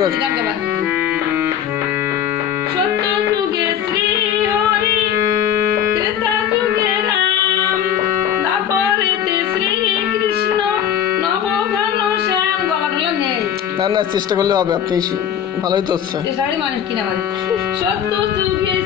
জোর। সত্য যুগে শ্রী হরি, ত্রেতা যুগে রাম, দ্বাপরেতে শ্রী কৃষ্ণ, নবঘন শ্যাম। গলাগুলো নেই, না না চেষ্টা করলে হবে, আপনি ভালোই তো হচ্ছে। সত্যি মানুষ কিনা বলে। সত্য যুগে